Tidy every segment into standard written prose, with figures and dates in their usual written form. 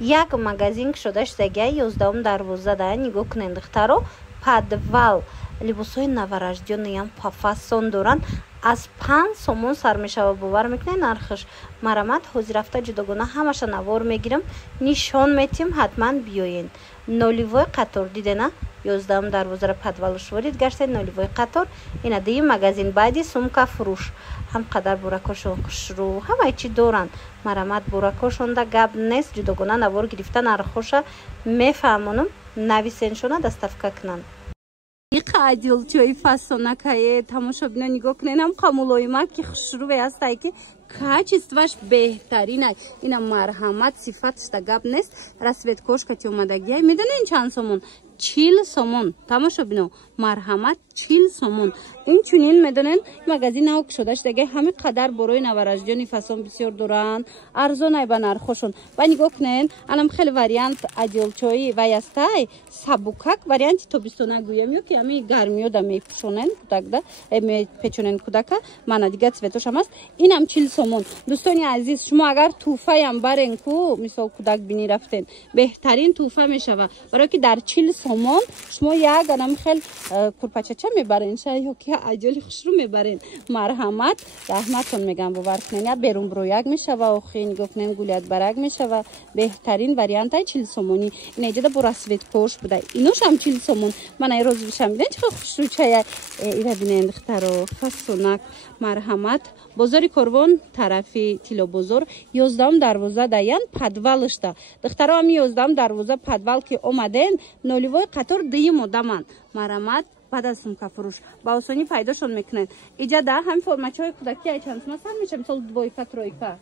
як магазин шудаш загаи 11 дарвоза да нигоҳ кунед духтаро подвал либосҳои навараждиёниам по фасон доранд аз 5 сомон сар мешава бовар мекунед нархаш марамат ҳозир рафта ҷудогона ҳамаша навор мегирам нишон метим ҳатман биёен ноливой қатор дидена 11 дарвозара подвалш ворид гаштед ноливой қатор ина ди магазин баъди сумка фурӯш ҳам қадар буракошон хушрӯ ҳамаи чи доранд марамат буракошонда гап нест ҷудогона навор гирифта нархоша мефаҳмонам нависеншона доставка кунанд қадил чой фасонакае тамошобина нигоҳ кунед ҳам қамулоимак ки хушрӯе астае ки качестваш беҳтарина ина марҳамат сифатшда гап нест расветкошкати омадагия медонед чанд сомон 40 сомон тамошобино марҳамат 40 сомон инчунин медонед магазин ҳо шуда шудаги ҳами қадар борои навараждиёни фасон бисёр доранд арзонай ба нархошон ва нигоҳ кунед анам хеле вариант адилчои вай астай сабукак варианти тобистона гӯям ё ки ҳами гармиёда мепӯшонен кудакда мепечонен кудака мана дига цветошам аст инам 40 сомон дӯстони азиз шумо агар туҳфаям барен ку мисол кудак бини рафтен беҳтарин туҳфа мешава барое ки дар 40 сомон шумо як анам хел курпачача мебарен шай ё ки аҷоли хушрӯ мебарен марҳамат раҳматон мегам бовар кунен я берун брояк мешава охи нигоҳ кунен гулят барак мешава беҳтарин вариантай 40 сомони ина иҷода бо расветкош буда иношам 40 сомон мана розу бишам биден чӣ хушрӯ чая ира бинен духтаро фасонак марҳамат бозори корвон тарафи тилобозор 11 дарвоза даян подвалышда духтаро ами 11 дарвоза подвал ки омаден ноливой қатор дии модаман марамат баъд аз сумка фурӯш ба осонӣ пайдошон мекунед иҷа да ҳами формачаҳои кӯдаки ай чанд сума сар меша мисол двойка тройка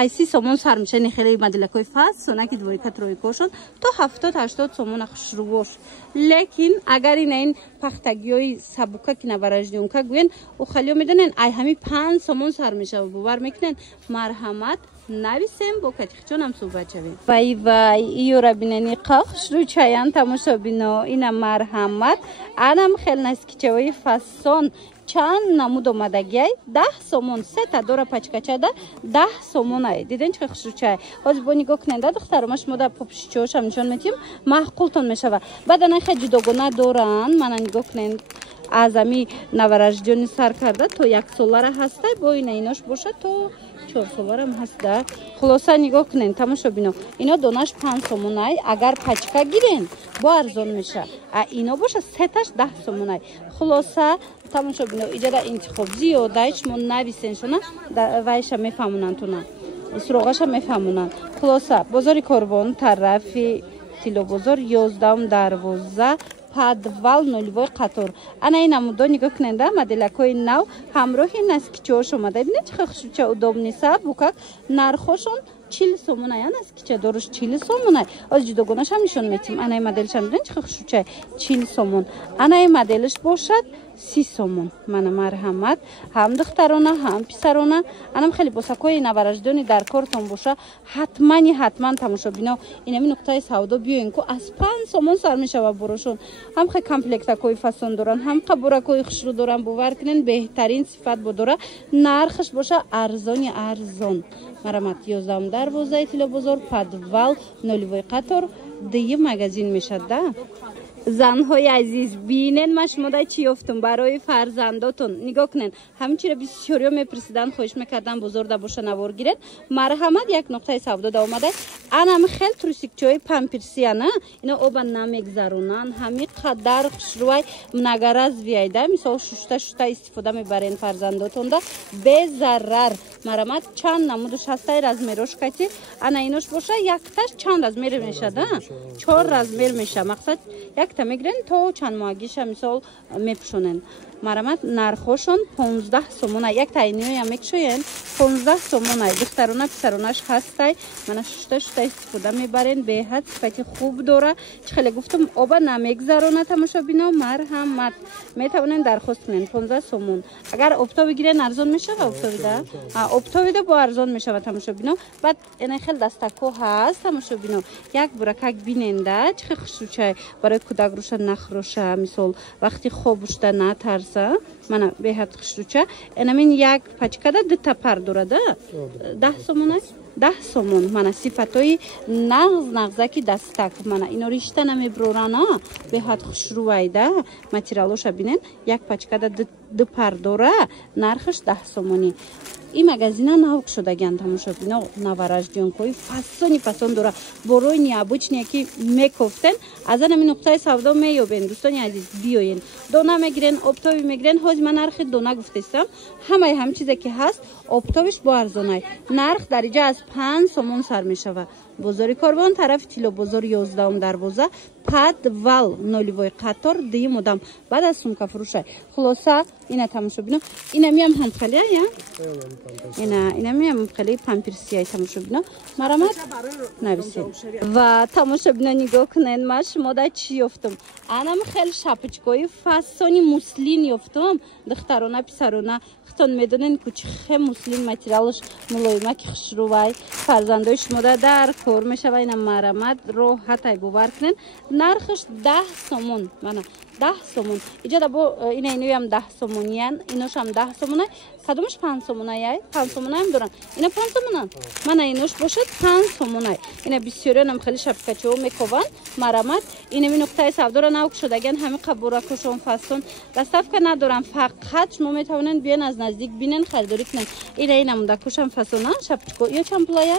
ай 30 сомон сар меша ини хеле моделакои фаст сонаки двойка тройкошон то 70-80 сомона хушрӯвош лекин агар ина ин пахтагиҳои сабука ки навараждиёнка гӯен ухалиё медонен ай ҳами 5 сомон сар меша бовар мекунен марҳамат нависем бо катихчонам суҳбат шавем вай вай иёра бинени қа хушрӯ чаян тамошобино ина марҳамат анам хел наскичавои фасон чанд намуд омадагиай 10 сомон сета дора пачкачада 10 сомонай диден чӣ хушрӯ чай ҳозир бо нигоҳ куненда духтарома шумо да попшичоошам нишон метиҳем маъқултон мешава баъд ана хел ҷудогона доранд мана нигоҳ кунед аз ами навараждиёни сар карда то 1 солара ҳастай бо ина инош боша то 4 соларам ҳаста хулоса нигоҳ кунен тамошобино ино донаш 5 сомонай агар пачка гирен бо арзон меша а ино боша сеташ 10 сомонай хулоса тамошобино иҷода интихоб зиёдай шумо нависеншона вайша мефаҳмонантуна суроғаша мефаҳмонанд хулоса бозори корвон тарафи тилобозор 11 дарвоза подвал ноливой қатор ана ин намудо нигоҳ куненда моделакои нав ҳамроҳи наскичаош омада бинед чӣ хушрӯча удобниса букак нархошон 40 сомонай наскича дораш 40 сомонай оз ҷудогонашам нишон метим анаи моделшам биден чӣ хушрӯча 40 сомон анаи моделш бошад 30 сомон мана марҳамат ҳам духтарона ҳам писарона анам хеле босакои навараждиёни дар кортон боша ҳатман тамошобино инами нуқтаи савдо биёен ку аз 5 сомон сар мешава борошон ҳам хе комплектакои фасон доранд ҳам қабуракои хушрӯ доранд бовар кунен беҳтарин сифат бодора нархаш боша арзони арзон марамат 11 дарвозаи тилобозор подвал ноливой қатор дии магазин мешад да занҳои азиз бинен ма шумода чӣ ёфтум барои фарзандотон нигоҳ кунен ҳаминчира бисёриё мепурсидан хоҳиш мекардан бозорда боша навор гиред марҳамат як нуқтаи савдода омада анам хел трусикчои памперсияна ино оба намегзаронанд ҳами қадар хушрӯай многоразвияйда мисол шушта истифода мебарен фарзандотонда безарар марҳамат чанд намудуш ҳастай размерошкати ана инош боша якташ чанд размер мешада 4 размер меша мақсад якта мегирен то чанд моҳагиша мисол мепӯшонен марҳамат нархошон 15 сомонай як таиниёям мекушоен 15 сомонай духтарона писаронаш ҳастай мана шушта истифода мебарен беҳад сифати хуб дора чӣ хеле гуфтум оба намегзарона тамошобино марҳамат метавонен дархост кунен 15 сомон агар оптови гирен арзон мешава оптовида оптовида бо арзон мешава тамошобино баъд ина хел дастакҳо ҳаст тамошобино як буракак биненда чӣ хел хушрӯчай барои кӯдак руша нахроша мисол вақти хоб ушда натарс пурса мана беҳад хушрӯча инамин як пачкада дута пар дорада 10 сомон аст 10 сомон мана сифатои нағзаки дастак мана ино ришта намеброрана беҳад хушрӯайда материалоша бинен як пачкада ду пар дора нархаш 10 сомони این مغازینه نو شدگان تماشاگران نوارجیان کوی فاسون داره برای نیابوچنی که میکفتن از آن می نقطه سودا میابین دوستانی عزیز بیاین دونا میگیرن اپتاوی میگیرن هاج من نرخ دونا گفتستم همه چیزی که هست اپتاویش با ارزانه نرخ درجه از 5 سومون سر میشوه بازاری کاروان طرف تیلو بازار 11 دروازه подвал нолевой қатор дим одам بعد از сумка фурӯшай хулоса ина тамошо бино ина миам ҳамхалия я ина миам хали памперсия тамошо бино марамат нависен ва тамошо бино нигоҳ кунен ман шумода чӣ ёфтам анам хел шапочкои фасони муслин ёфтам духтарона писарона хитон медонен ку чӣ хе муслин материалаш мулоима ки хушрӯвай фарзандои шумода дар кор мешава ина марамат роҳатай бовар кунен нархаш 10 сомон мана 10 сомон иҷода бо ина иноям 10 сомониян иношам 10 сомона кадомаш 5 сомонай 5 сомонаям дорам ина 5 сомона мана инош бошад 5 сомонай ина бисёрёнам хели шапкачо мекован марамат ина ми нуқтаи савдора нав шудаган ҳами қабуракошон фасон доставка надорам фақат шумо метавонен биён аз наздик бинен харидорӣ кунен ина мудакушам фасона шапчко ё чампулая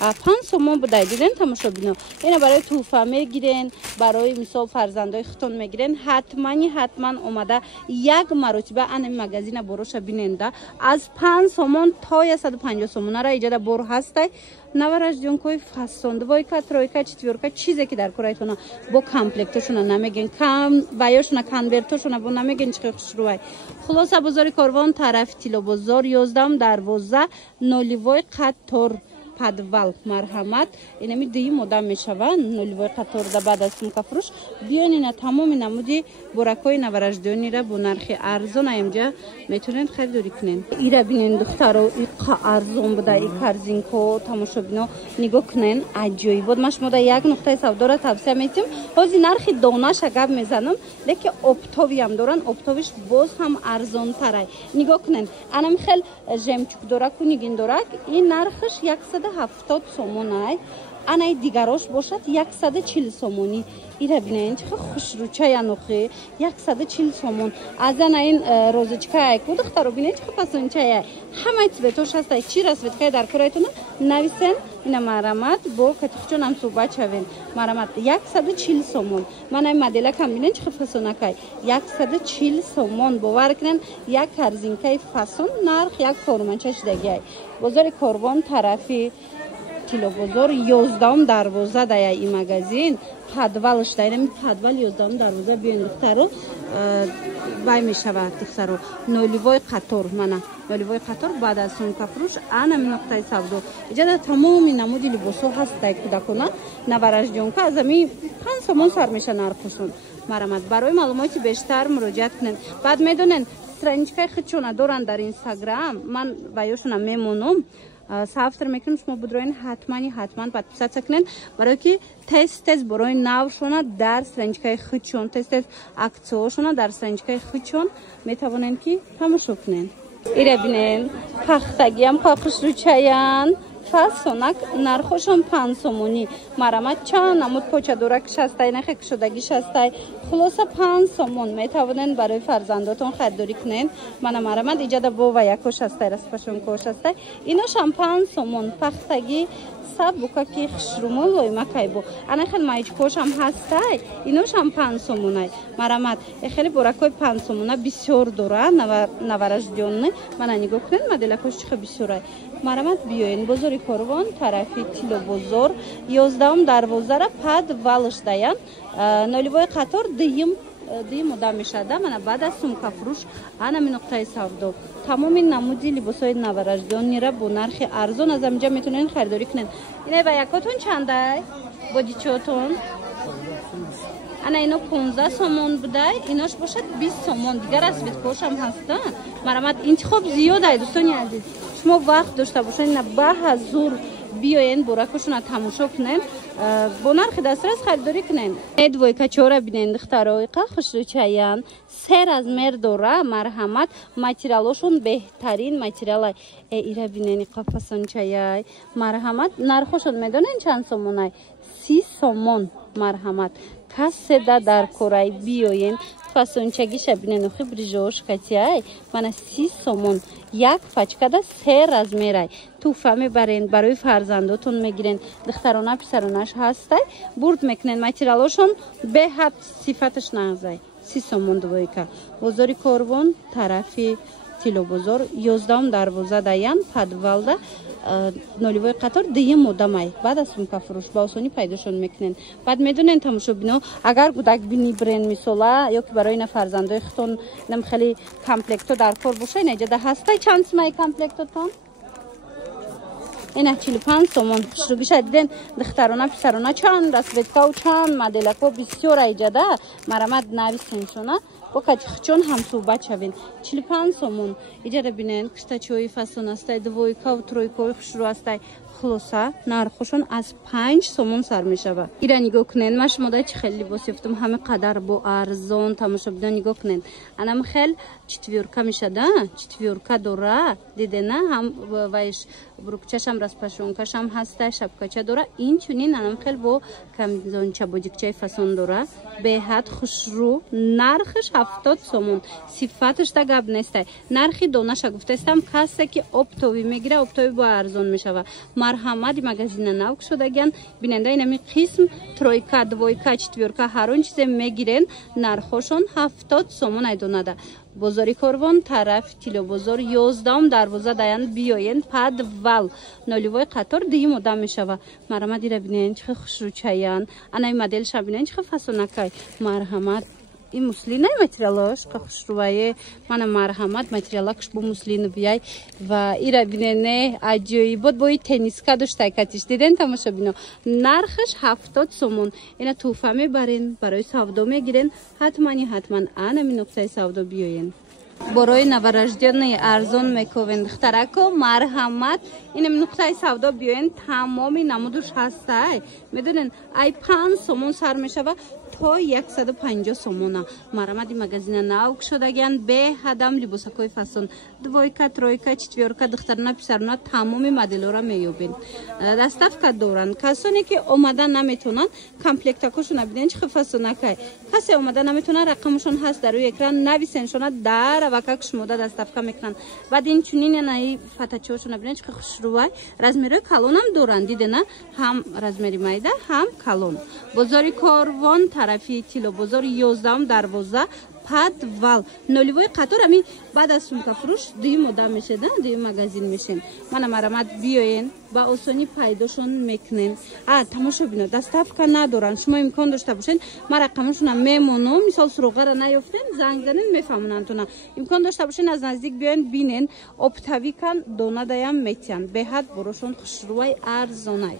5 сомон будай диден тамошо бино ина барои туҳфа мегирен барои мисол фарзандои хитон мегирен ҳатман омада як маротиба ани магазина бороша биненда аз 5 сомон то 150 сомонара иҷода бор ҳастай навараждёнкои фасон двойка тройка четвёрка чизе ки дар корайтона бо комплектошуна намеген кам ваёшуна конвертошуна бо намеген чӣ хушрӯвай хулоса бозори корвон тарафи тило бозор 11 дарвоза нолевой қатор подвал марҳамат инами дим одам мешаванд нолевой қатор да баъд аз сумка фурӯш биён ина тамоми намуди буракҳои навараждёнира бо нархи арзон аимҷа метавонед харидорӣ кунед ира бинен духтаро иқа арзон буда и корзинко тамошо бино нигоҳ кунен аҷоибот ман шумода як нуқтаи савдора тавсия метим ҳозир нархи донаша гап мезанам лекин оптовиам доран оптовиш боз ҳам арзонтарай нигоҳ кунен анам хел жемчуг дораку нигин дорак ин нархаш 170 сомонай анай дигарош бошад 140 сомони ира бинен чӣ хушрӯчай анохи 140 сомон аз анаин розочкаи ку духтаро бинен чӣ пасончай ҳамаи цветош ҳастай чӣ расветкаи дар корайтона нависен ина марамат бо катихчонам суҳбат шавен марамат 140 сомон манай моделакам бинен чӣ фасонакай 140 сомон бовар кунен як корзинкаи фасон нарх як формача шидагиай бозори корвон тарафи тило бозор 11 дарвоза дая и магазин подвалш дайнами подвал 11 дарвоза биён духтаро вай мешавад духтаро нолевой қатор мана нолевой қатор баъд аз сумка фурӯш анами нуқтаи савдо иҷода тамоми намуди либосҳо ҳастай кӯдакона навараждёнка аз ами 5 сомон сар меша нархошон марамат барои маълумоти бештар муроҷиат кунед баъд медонен страничкаи худшона доранд дар инстаграм ман ва ёшона мемонам сафтар мекунем шумо будроин ҳатман подписатсия кунед барое ки тез барои навшона дар страничкаи худшон тез аксияошона дар страничкаи худшон метавонен ки тамошо кунед ира бинен пахтагиам хушрӯчаян фасонак нархошон 5 сомони марамат чанд намуд почадоракиш ҳастай нахе кушодагиш ҳастай хулоса 5 сомон метавонен барои фарзандотон харидорӣ кунен мана марамат иҷода бо ва якош ҳастай распашонкош ҳастай иношам 5 сомон пахтаги сабука ки хушрӯмо лоимакай бо ана хел маичкошам ҳастай иношам 5 сомонай марамат хеле боракои 5 сомона бисёр дора навараждённи мана нигоҳ кунен моделакош чӣ бисёрай марамат биёен бозори корвон тарафи тило бозор 11 дарвозара подвалш даян нолевой қатор дим одам мешада мана баъд аз сумка фурӯш анами нуқтаи савдо тамоми намуди либосҳои навараждёнира бо нархи арзон аз амҷа метавонед харидорӣ кунед ина ва якотон чандай бодичотон ана ино 15 сомон будай инош бошад 20 сомон дигар расветкошам ҳаста марамат интихоб зиёдай дӯстони азиз шумо вақт дошта бошед ина баҳазур بیاین براکشون تماشا کنین با نرخ دسترس خریداری کنین. دویکا چهار بینین دخترایقا خوشروچایان سر از مردوره مرحمت ماتریالشون بهترین ماتریال ایرا بینین قفسون چایای مرحمت نرخشون میدونین چند سومونای 30 سومون مرحمت کسی در کورای بیاین فاسونچگی شبینه نخی بریجوش کتیای من 30 سومون یک فچکده سر از میرای تو فهمی برای فرزنداتون میگیرین دخترانه پسرانش هستای برد میکنین ماتریالشون به حد صفتش نغزای 30 سومون دویکا بزاری کاربون طرفی تیلو بزار 11 دروازه دایان پدوالده نولیوی قطار دیگه مودمای بعد از سومکا فروش با آسانی پیداشون میکنین بعد میدونین تماشا بینو اگر گودک بینی برین میسولا یا که برای این فرزندای ختون نم خیلی کمپلکتو در کار باشه اینجا ده هسته چند سمای کمپلکتوتون اینا 45 سومون شروعش دیدن دخترانه پسرانه چند رسبتکا و چند مدلکا بسیار ایجاده مرمت نویسین شونه وقتی خچون هم صحبت شوین 45 سومون ایجاد بینن کشته چوی فاسون استای دویکا و ترویکا شروع استای خلاصه نرخشون از 5 سومون سر میشه ایرا نگاه کنین من شما چه خیلی لباس یافتم همه قدر با ارزان تماشا بدن نگاه کنین انا خیلی چتویورکا میشه ده چتویورکا دوره دیده نه هم وایش بروکچش هم رسپشونکش هم هسته شبکچه دوره این چونین انا خیلی با کمیزون چابودیکچه فاسون دوره به حد خوشرو نرخش 70 سومون صفتش تا گب نیسته نرخی دونش گفته استم کسی که اپتوی میگیره اپتوی با ارزان میشه مرحمت مگزین نو شدگن بیننده اینمی قسم ترویکا دویکا چتویورکا هر اون چیز میگیرن نرخشون 70 سومون ایدونده بزاری کاروان طرف تیلو بزار 11 دروازه دایان بیاین پدوال نولیوی قطار دیگه مدام میشه مرحمت دیره بینین چه خوشروچایان انا این مدل شبینین چه فاسونکای مرحمت این مسلی نه ماتریالاش که خوشروایه من مرحمت ماتریالاش با مسلی نبیای و ایرا بینه عجیبی بود با تنیسکا داشته کاتیش دیدن تماشا بینو نرخش 70 سومون اینا توفه میبرین برای سودا میگیرین حتما انا می نقطه سودا بیاین برای نوارجدن ارزان میکوین دخترکو مرحمت این نقطه سودا بیاین تمامی نمودش هسته میدونین ای 5 سومون سر میشه تا 150 سومونه مرحمت مگزین ناوک شدگن به هدم لباسکوی فاسون دویکا ترویکا چتویورکا دخترانه پسرانه تمامی مدل‌ها را مییابین دستافکا دورن کسانی که اومدن نمیتونن کامپلکتاکوشون ببینن چه فاسونکای کسی اومدن نمیتونه رقمشون هست در روی اکران نویسنشون در وکاکش مودا دستافکا میکنن بعد این چونین نای فتاچوشون ببینن چه خوشروای رزمیرای کالون هم دورن دیدن هم رزمیری مایده هم کالون بازاری کاروان طرفی تیلو بزار 11 دروازه پدوال نولیوی قطار همین بعد از سومکا فروش دوی مدام میشه دوی مگزین میشین من مرحمت بیاین با آسانی پیداشون میکنین تماشا بینه دستافکا ندارن شما امکان داشته باشین من رقمشون میمونم مثال سروغه را نیافتین زنگ زنین میفهمونن تو نه امکان داشته باشین از نزدیک بیاین بینین اپتوی کن دونه دایم میتین به حد بروشون خوشروی ارزانه